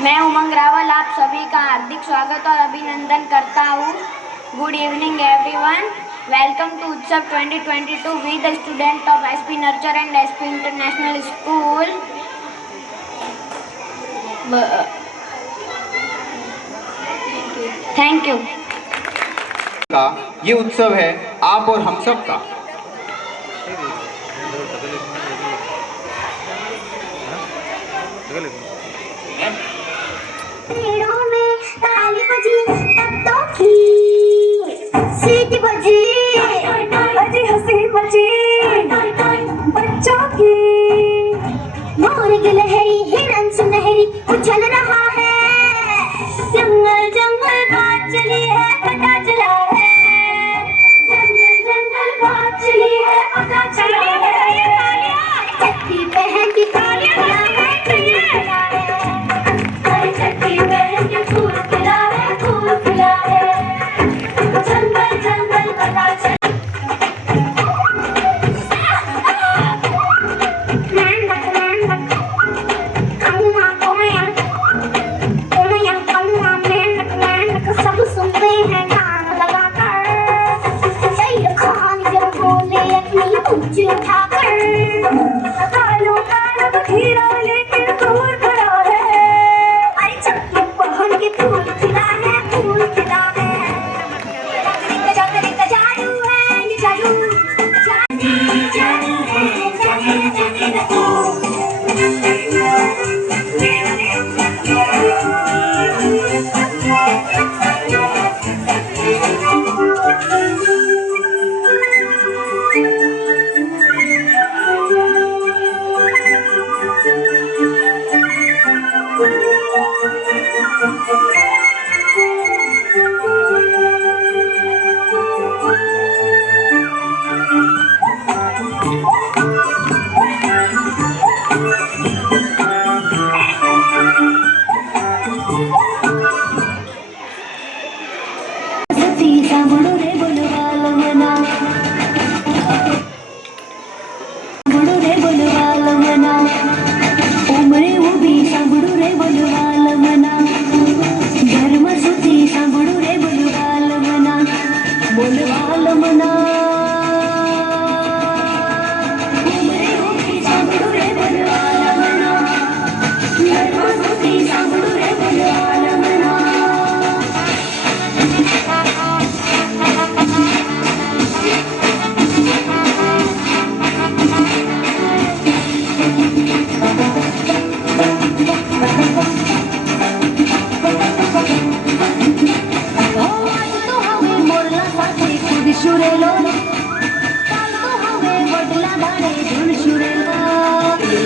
मैं उमंग रावल आप सभी का हार्दिक स्वागत और अभिनंदन करता हूँ। Good evening everyone, welcome to Utsav 2022 with the student of SP nurture and SP international school. Thank you. का ये उत्सव है आप और हम सब का। पेड़ों में ताली बजी पत्तों की सीटी बजी बजी हंसी बजी बच्चों की मोर गिलहरी हिरन सुनहरी उछल रहा है, जंगल जंगल बात चली है पता चला है, जंगल जंगल बात चली है पता चला है, चट्टी बहन की तालियां है फूल खिला है जंगल जंगल पता चला। सब सुनते हैं कान लगाकर, सही खान जब बोले अपनी ऊंची उठाकर, कालों कालों खीरा लेकर दूर खड़ा है, अरे चक्की पहन के फूल खिला है फूल खिला है, जादू है ये जादू जादू है जादू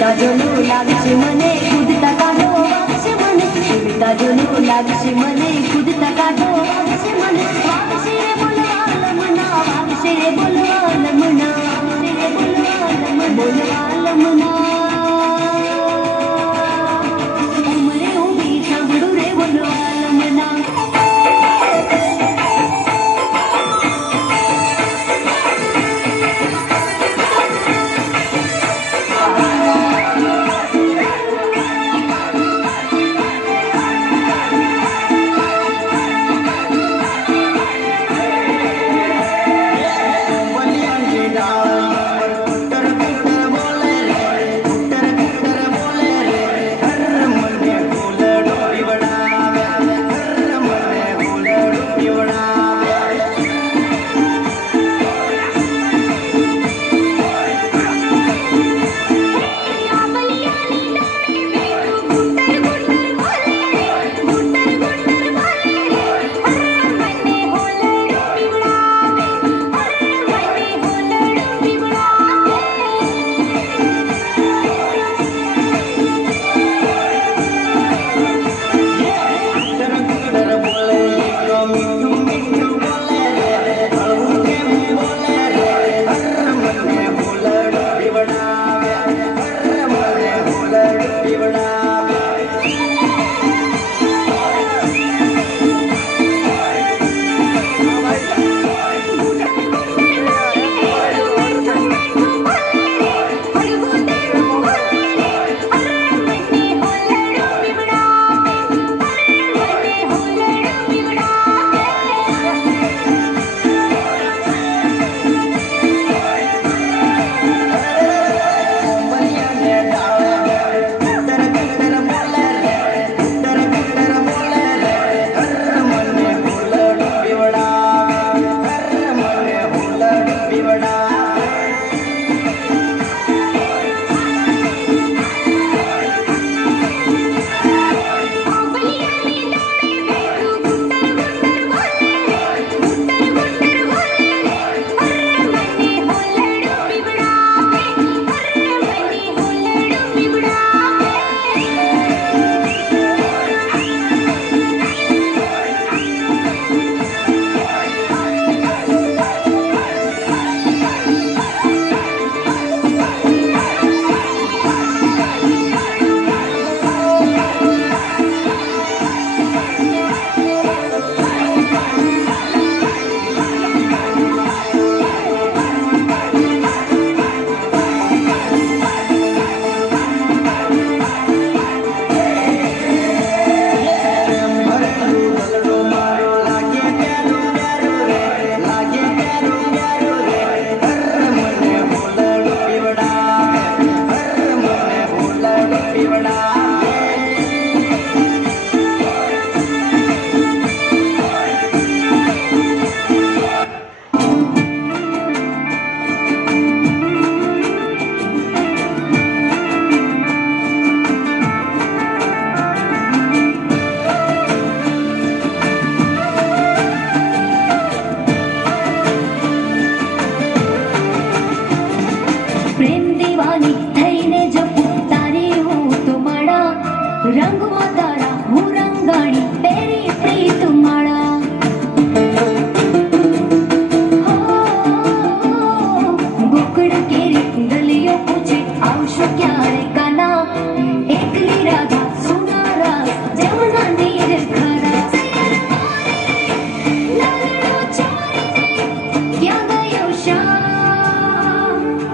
ઉડતા જોલું લાગશે મને કૂદતા કાઢો વાગશે મને ઉડતા જોલું લાગશે મને કૂદતા કાઢો વાગશે મને વાગશે રે બોલવા લમના વાગશે રે બોલવા લમના વાગશે રે બોલવા લમના બોલવા લમના ઉમરે ઊભી સાંભળું રે બોલવા લમના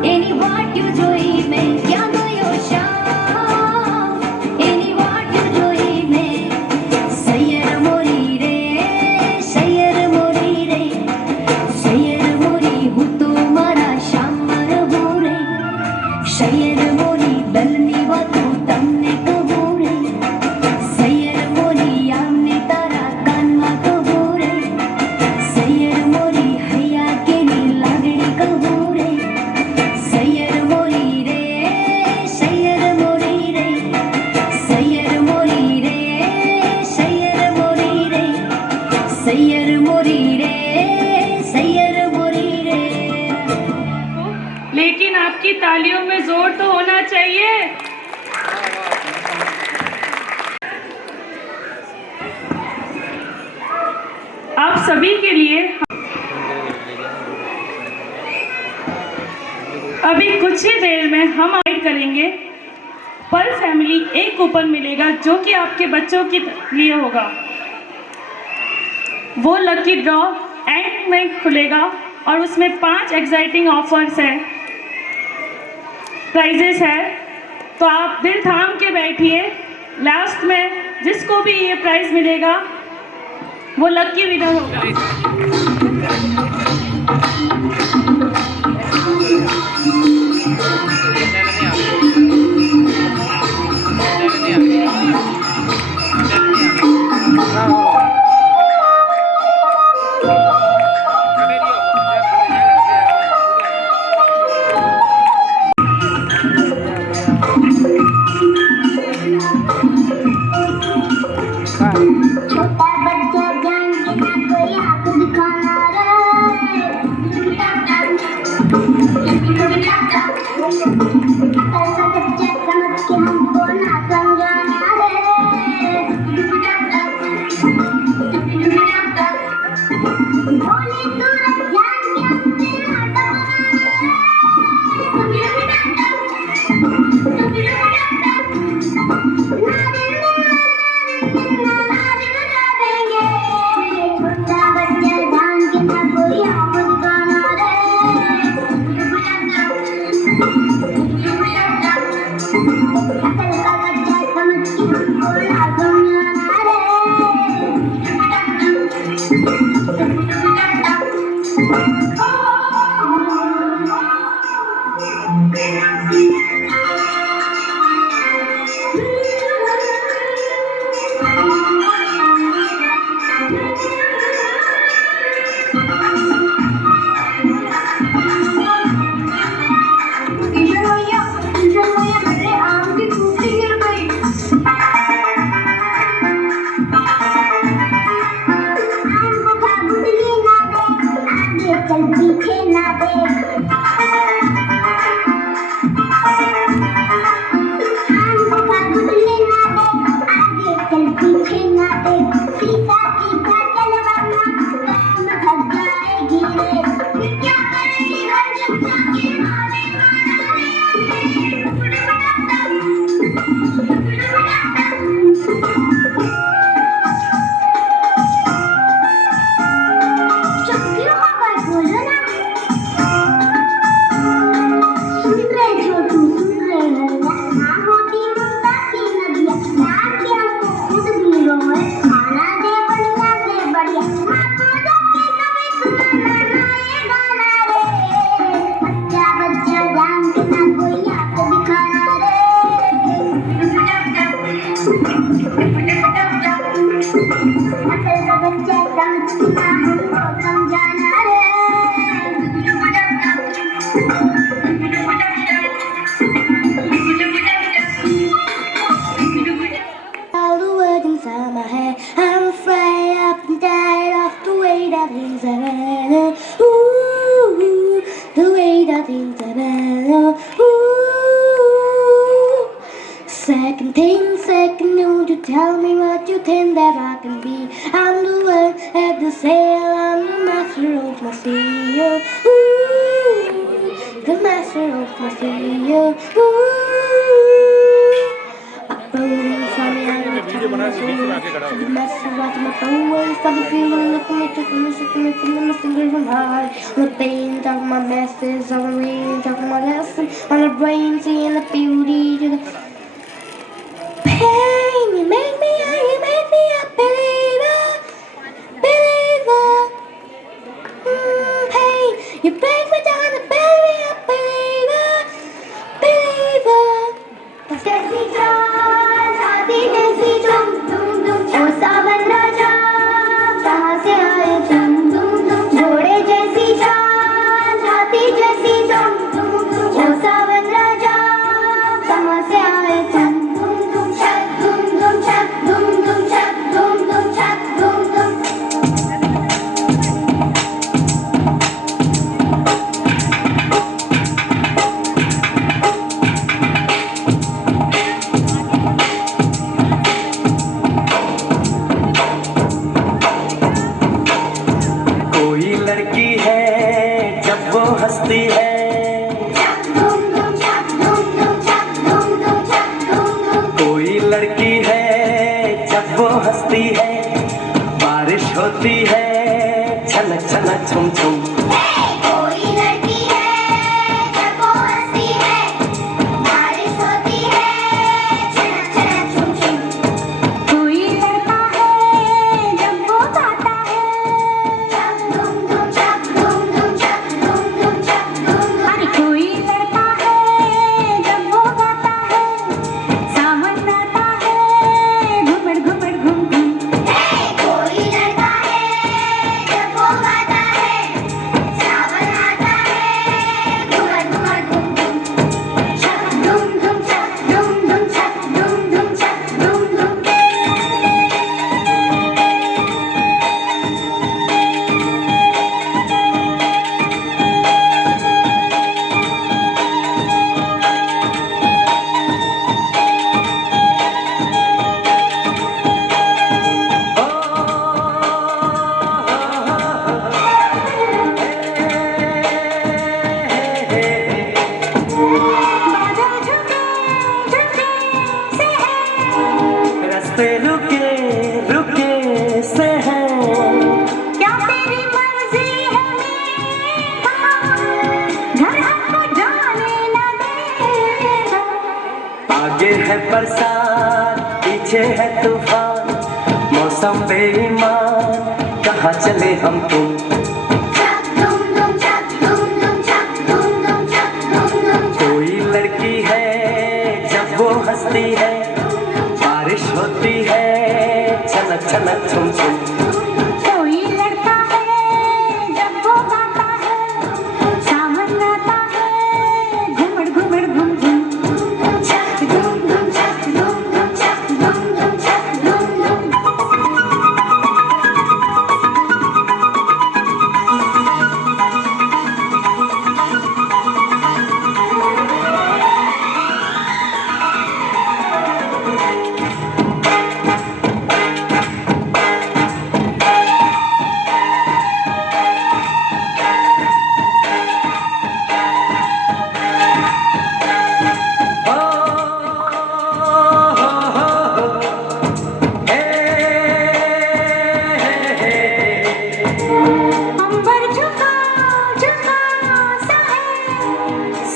એની વાટ જોઈ મેં सबकी तालियों में जोर तो होना चाहिए। आप सभी के लिए अभी कुछ ही देर में हम ऐड करेंगे। पर फैमिली एक कूपन मिलेगा जो कि आपके बच्चों के लिए होगा। वो लकी ड्रॉ एंड में खुलेगा और उसमें 5 एक्साइटिंग ऑफर्स हैं, प्राइजेस है। तो आप दिल थाम के बैठिए। लास्ट में जिसको भी ये प्राइज मिलेगा वो लकी विनर होगा। छोटा बच्चा जान के ना कोई आँख दिखाना रे। ऐसा बच्चा समझ के हमको ना समझाना रे। भोले सूरज जान के हमसे Second thing, second you to tell me what you think that I can be. I'm the one at the sail, I'm the master of my sea. Ooh, the master of my sea. Ooh, I boom from the island of my soul. The master of my power, for the feeling of me to the music, making the fingers from high. On the pain of my masters, on the range of my lesson, on the brain, seeing the beauty to the pain, you make me a believer, believer. Pain, you break me down to build me a believer, believer. Desi John, Hati Desi John, O Sawan Raja, कहाँ से आए तुम, घोड़े जैसी जान, हाथी जैसी तुम, ओ सावन राजा, कहाँ से आए तुम. आगे है बरसात, पीछे है तूफान, मौसम बेईमान, कहाँ चले हम तुम। कोई लड़की है जब वो हंसती है, बारिश होती है छनक छनक छुम छुम। कोई लड़का है जब वो गाता है, सावन आता है घुमड़ घुमड़ घुम घुम। छक धूम धूम छक धूम धूम छक धूम धूम छक धूम धूम। अंबर झुका झुका सा है,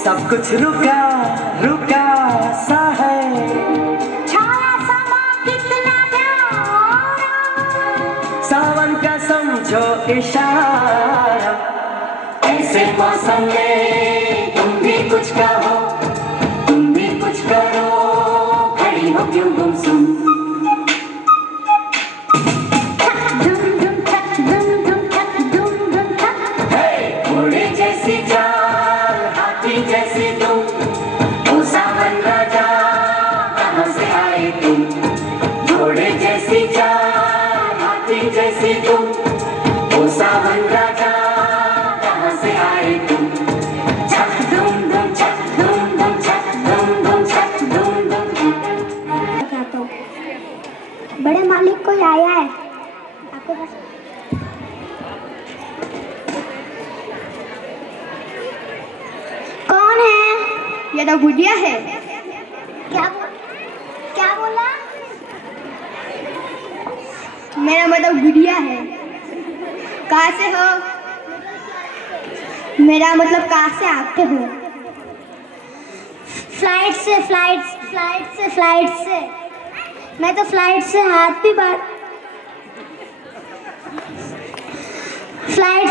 सब कुछ रुका रुका सा है, छाया समा कितना प्यारा। सावन का समझो इशारा। ऐसे मौसम में तुम भी कुछ कहो, तुम भी कुछ करो, खड़ी हो क्यों गुमसुम। धूम धूम छक धूम धूम छक धूम धूम छक। घोड़े जैसी चाल, हाथी जैसी तुम, ओ सावन राजा कहाँ से आए तुम। घोड़े जैसी चाल, हाथी जैसी तुम, ओ सावन राजा कहाँ से आए तुम। छक धूम धूम छक धूम धूम छक धूम धूम छक धूम धूम। बड़े मालिक कोई आया है आपके पास। कौन है? ये तो गुड़िया है। क्या बोला? मेरा मतलब गुड़िया है। कहाँ से हो? मेरा मतलब कहाँ से आते हो? फ्लाइट से। मैं तो फ्लाइट से हाथ भी बाहर। फ्लाइट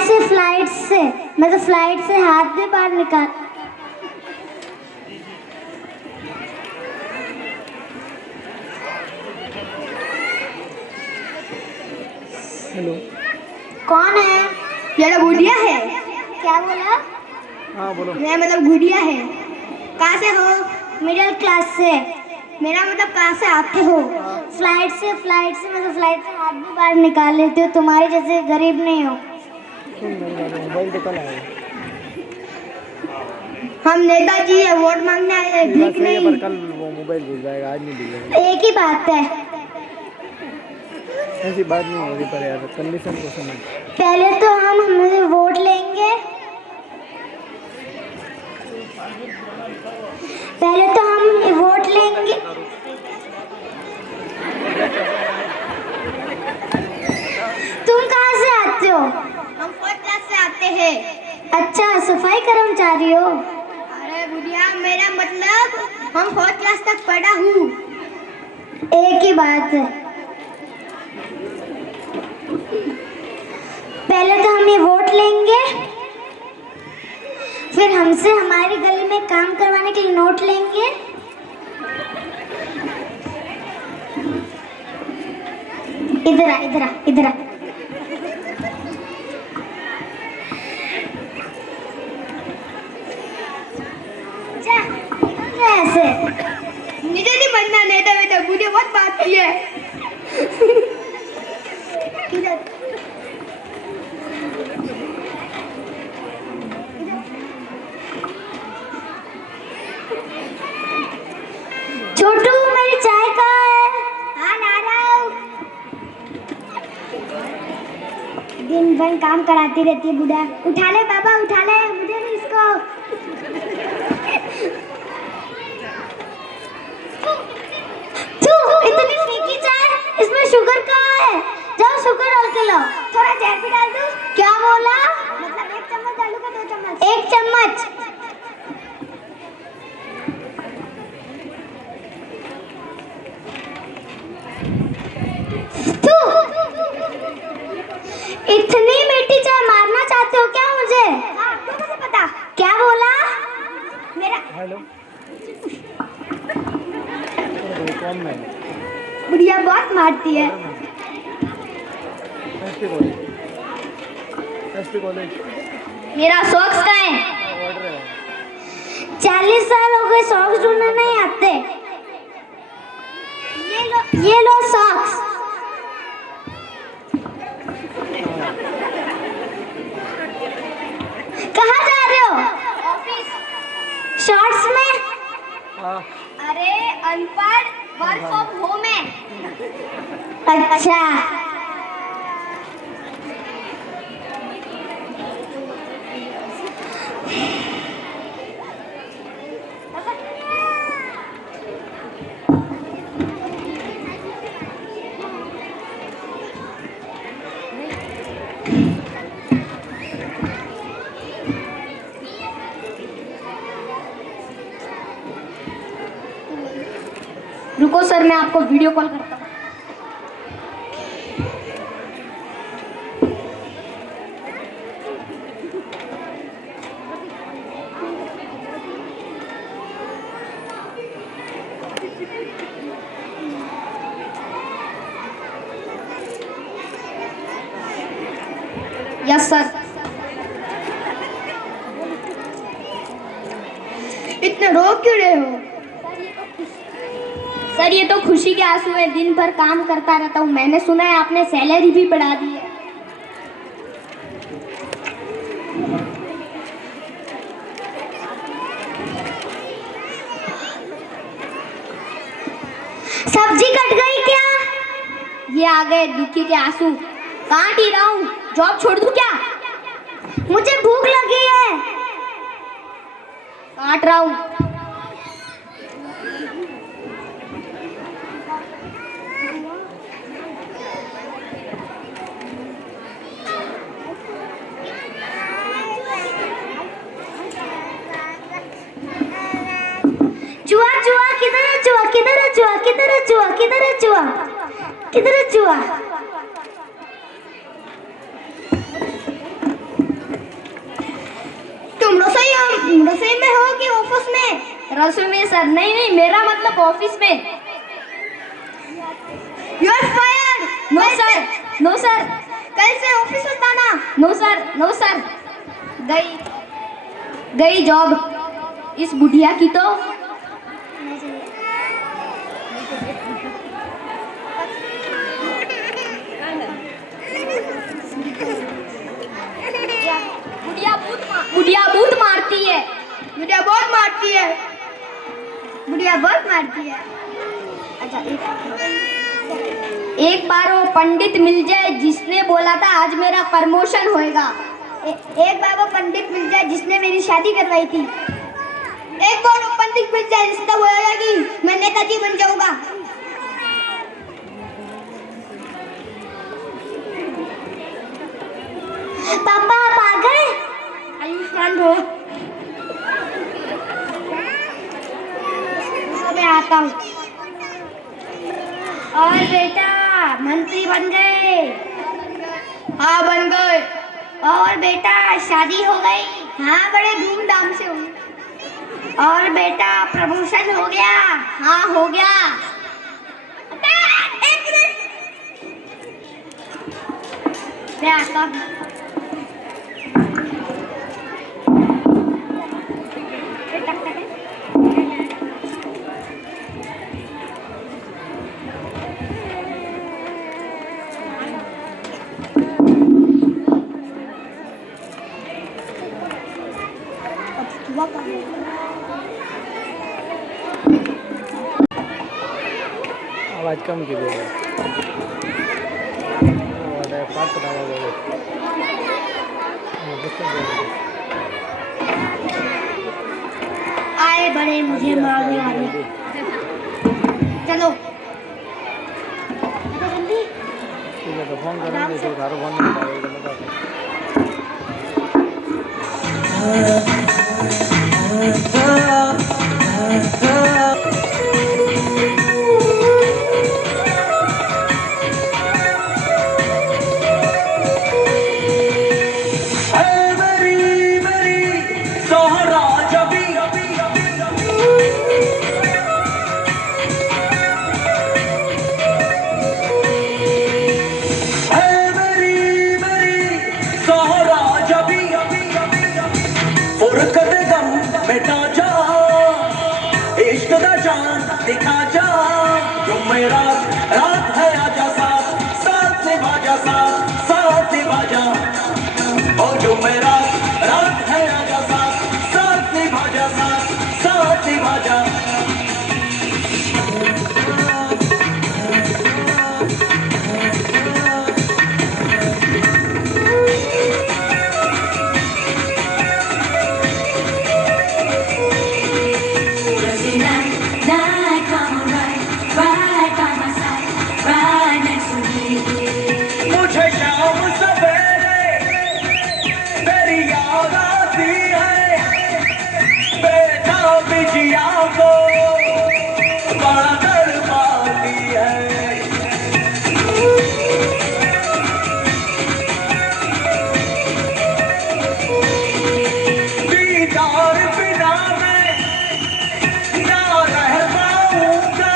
से मैं तो फ्लाइट से हाथ भी बाहर निकाल। हेलो, कौन है? ये तो गुड़िया है। क्या बोला? हाँ बोलो। मेरा मतलब गुड़िया है। कहाँ से हो? मिडिल क्लास से। मेरा मतलब कहाँ से आते हो? फ्लाइट से मैं तो फ्लाइट से हाथ भी बाहर निकाल लेती हूँ। तुम्हारे जैसे गरीब नहीं हो। मोबाइल तो कल आएगा। हम नेताजी है, वोट मांगने आए हैं, भीख पर नहीं। कल वो मोबाइल भूल जाएगा, आज नहीं भूलेगा। एक ही बात है। ऐसी बात नहीं हो रही पर यार, कंडीशन को समझ। पहले तो हम हमसे वोट लेंगे। तुम कहाँ से आते हो? हम 4th क्लास से आते हैं। अच्छा, सफाई कर्मचारी हो? अरे बुढ़िया, मेरा मतलब हम 4th क्लास तक पढ़ा हूँ। एक ही बात है। पहले तो हम ये वोट लेंगे, फिर हमसे हमारी गली में काम करवाने के लिए नोट लेंगे। इधर आ, इधर आ, इधर आ। जा, निकल जा ऐसे। मुझे नहीं बनना नेता वेता, मुझे बहुत बात की है। इधर। छोटू, मेरी चाय कहाँ है? हाँ, ला रहा हूँ। दिन भर काम कराती रहती है बुढ़ा। उठा ले बाबा, उठा ले, मुझे नहीं इसको। तू इतनी फीकी चाय, इसमें शुगर कहाँ है? जाओ शुगर डाल के लाओ। थोड़ा जहर भी डाल दूँ? क्या बोला? मतलब 1 चम्मच डालूंगा, 2 चम्मच? 1 चम्मच। कॉम में बुढ़िया बहुत मारती है। एसपी कॉलेज मेरा सॉक्स कहाँ है? ऑर्डर है। 40 साल हो गए सॉक्स ढूंढने नहीं आते। ये लो सॉक्स। कहाँ जा रहे हो? शॉर्ट्स में? हाँ अरे अनपढ़, वर्क फ्रॉम होम है। अच्छा। रुको सर, मैं आपको वीडियो कॉल करता हूँ। Yes sir. इतने रो क्यों रहे हो? सर ये तो खुशी के आंसू है, दिन भर काम करता रहता हूँ। मैंने सुना है आपने सैलरी भी बढ़ा दी है। सब्जी कट गई क्या? ये आ गए दुखी के आंसू। काट ही रहा हूँ, जॉब छोड़ दूँ क्या? मुझे भूख लगी है। काट रहा हूँ। चूहा चूहा किधर है? चूहा किधर है? चूहा किधर है? चूहा किधर है? चूहा किधर है? चूहा तुम रसोई में हो कि ऑफिस में? रसोई में सर। नहीं नहीं, मेरा मतलब ऑफिस में। You are fired. No sir, no sir, कल से ऑफिस मत आना। No sir, no sir. गई जॉब इस बुढ़िया की तो। बुढ़िया बहुत मारती है। बुढ़िया बहुत मारती है। बुढ़िया बहुत मारती है। अच्छा एक बार वो पंडित मिल जाए जिसने बोला था आज मेरा प्रमोशन होएगा। एक बार वो पंडित मिल जाए जिसने मेरी शादी करवाई थी। एक बार वो पंडित मिल जाए जिसका बोला कि मैं नेताजी बन जाऊंगा। पापा आप आ गए? आयुष्मान हो। मैं आता हूँ। और बेटा मंत्री बन गए? हाँ बन गए। और बेटा शादी हो गई? हाँ बड़े धूमधाम से हुई। और बेटा प्रमोशन हो गया? हाँ हो गया। मैं आता हूँ। आवाज कम कीजिएगा। पाठ आए बड़े मुझे मारने वाले। चलो ठीक है तो फोन करेंगे फिर घर फोन नहीं उठाएगा। मेरी सोहरा जबी इश्क दा जान दिखा जा जो मेरा रात है आजा साथ साथ निभा जा साथ निभा जा और जो मेरा रात है आजा साथ निभा जा साथ निभा जा मुझे शाम सवेरे तेरी याद आती है बेताब जिया को बड़ा तड़पाती है दीदार बिना मैं ना रह पाऊंगा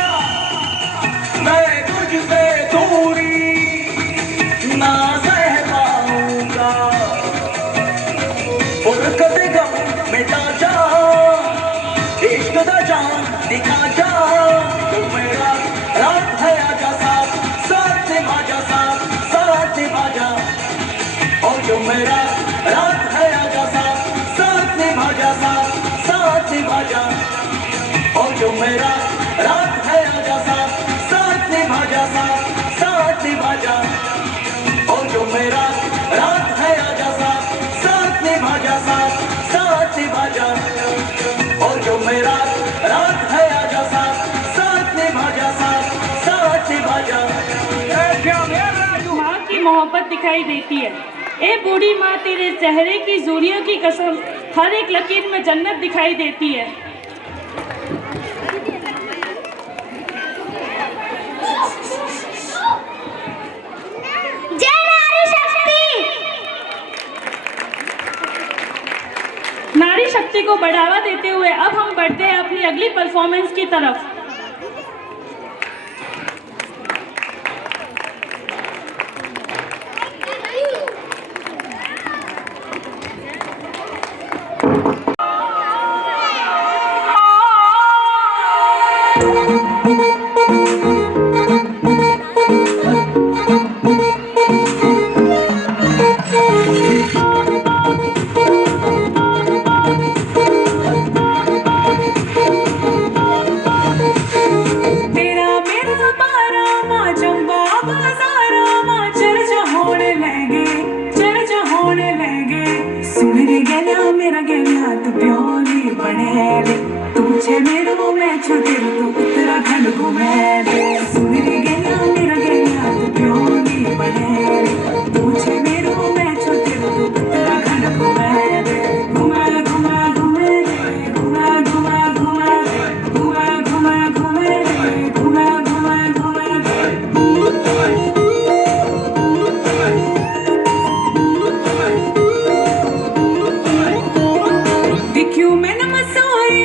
मैं तुझसे दूरी ना सह पाऊंगा फुरकत गम मिटा जा इश्क दा जान दिखा जा तू मेरा रात है आजा साथ निभा जा साथ निभा जा और जो मेरा रात है आजा साथ निभा जा साथ निभा जा और जो मेरा रात है आजा साथ निभा जा साथ निभा जा और जो मेरा रात है आजा साथ निभा जा साथ निभा जा और जो मेरा रात है आजा साथ निभा जा साथ निभा जा माँ की मोहब्बत दिखाई देती है। ए बूढ़ी माँ तेरे चेहरे की जूरियों की कसम हर एक लकीर में जन्नत दिखाई देती है। जय नारी शक्ति। नारी शक्ति को बढ़ावा देते हुए अब हम बढ़ते हैं अपनी अगली परफॉर्मेंस की तरफ। मेरा गहना तू प्योली बने ले तू छे मेरो मैं छोटे तू उत्तराखंड घूमे ले सुनरी गहना मेरा गहना तू प्योली बने ले तू छे मेरो मैं छोटे तू उत्तराखंड घूमे ले घूमे घूमे घूमे घूमे घूमे घूमे घूमे घूमे घूमे घूमे घूमे घूमे देखियो मैंने मसूरी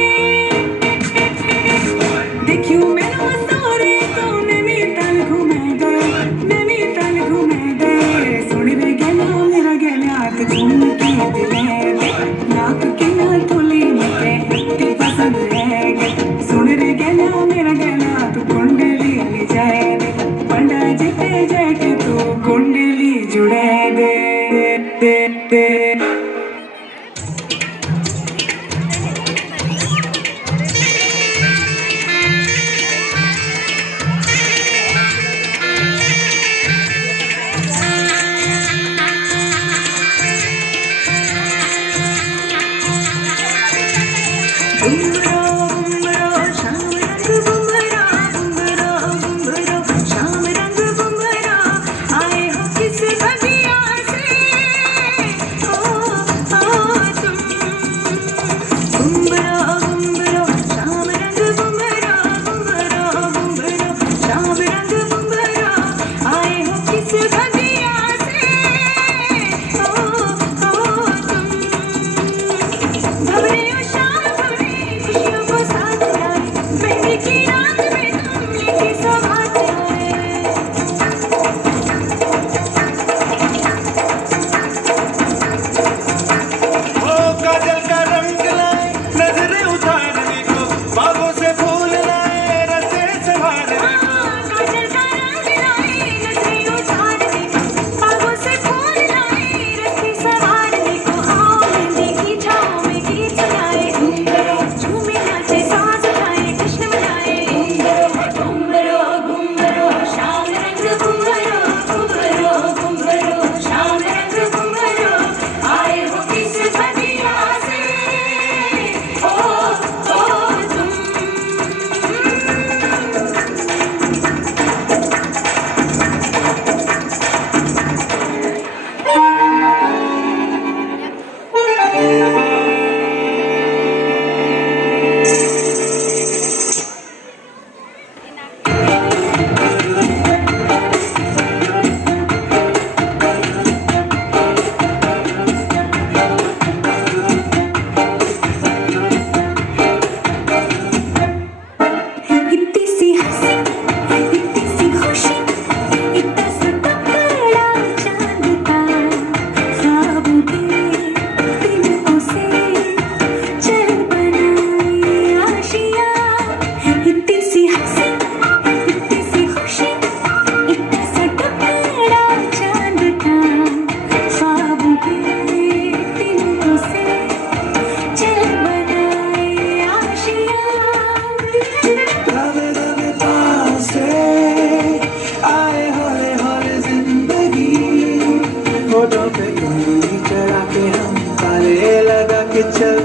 चल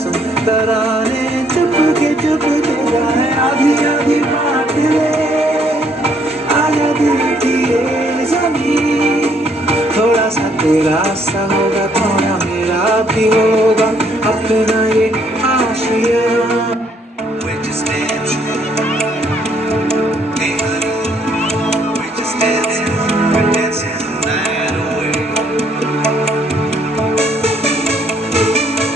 सुन तराने चुपके जाए आधी आधी बात ले आजा दिल की ये ज़मीन थोड़ा सा तेरा सा होगा थोड़ा मेरा भी होगा अपना ये Asia We're just dancing Hey honey We're just dancing We're dancing the night away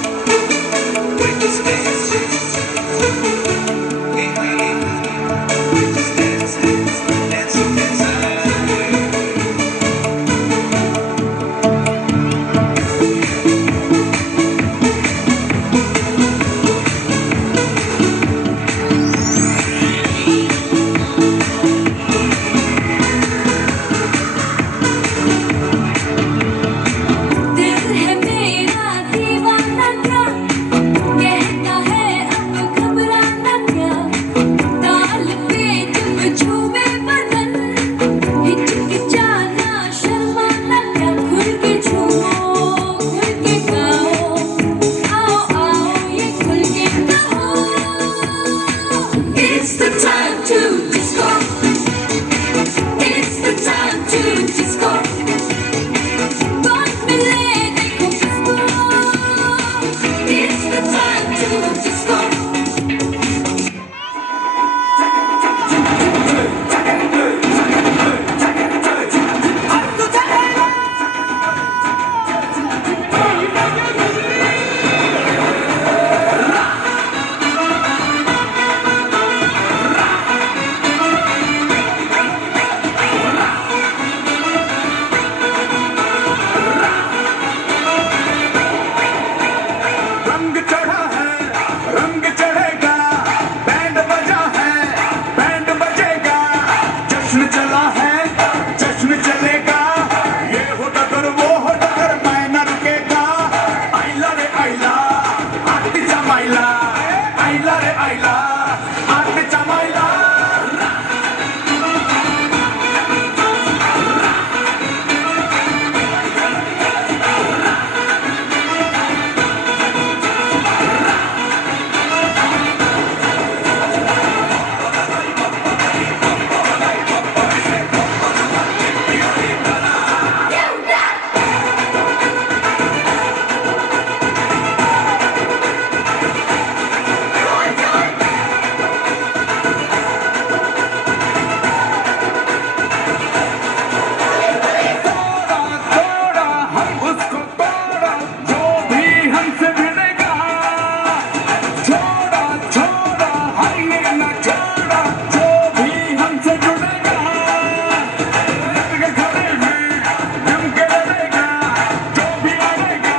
We're just dancing Hey honey We're just dancing Dancing the night away दिल है मेरा दीवाना क्या कहता है अब घबराना क्या ताल पे तुम झूमे बदन हिचकिचाना शर्माना क्या खुल के झूमो खुल के गाओ आओ आओ ये खुल के कहो It's the time to disco It's the time to disco कौन मिले देखो किसको It's the time to disco रंग चढ़ा है रंग चढ़ेगा बैंड बजा है बैंड बजेगा जश्न चला है जश्न चलेगा ये हो डगर वो हो डगर मैं न रुकेगा आइला रे आइला आती जमाइला आइला रे आइला आती जमाइला तोड़ा हम उसको तोड़ा जो भी हमसे भिड़ेगा छोड़ा छोड़ा हमने न छोड़ा जो भी हमसे जुड़ेगा लग के खड़े हैं जम के लड़ेगा जो भी आएगा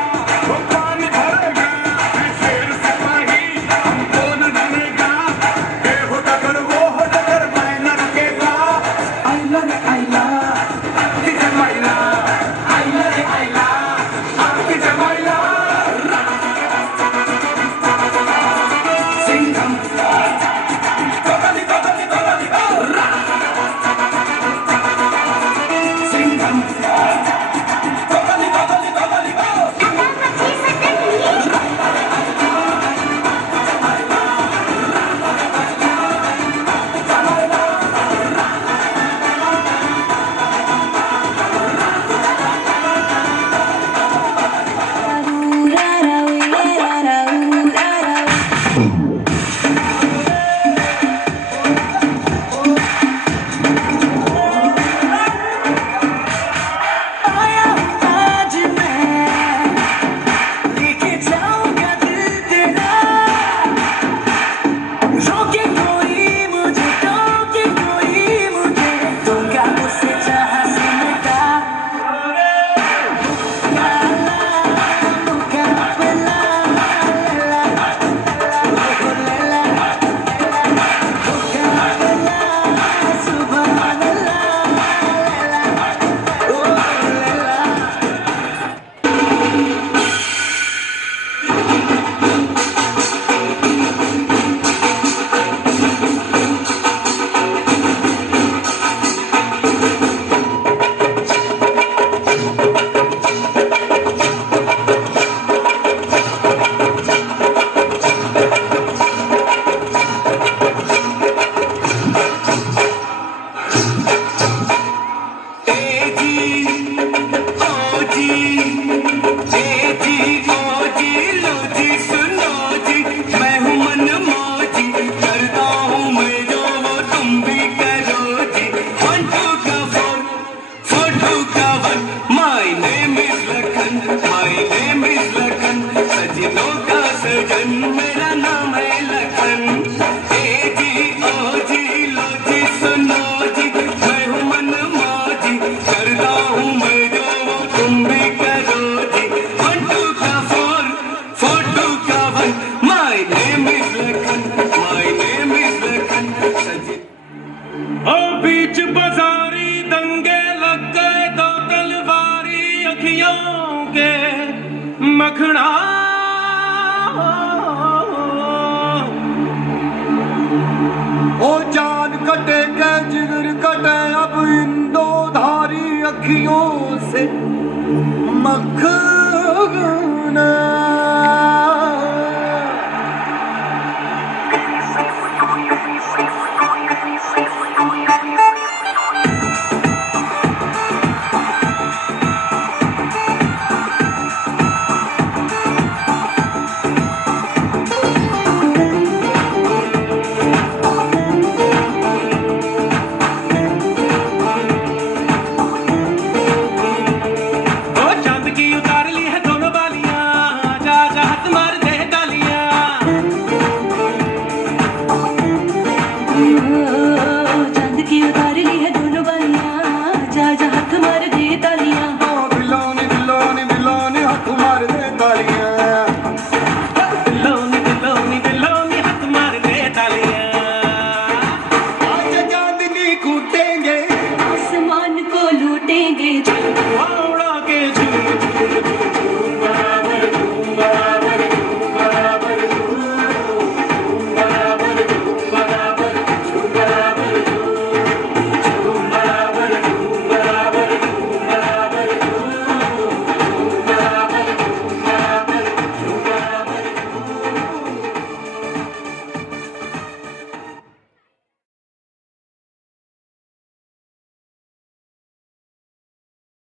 वो पानी भरेगा है शेर सिपाही हमको न डरेगा ये हो डगर वो हो डगर मैं न रुकेगा आइला रे आइला आती जमाइला आइला रे आइला आती जमाइला सिंघम तोगली तोगली तोगली रा सिंघम तोगली तोगली तोगली मखना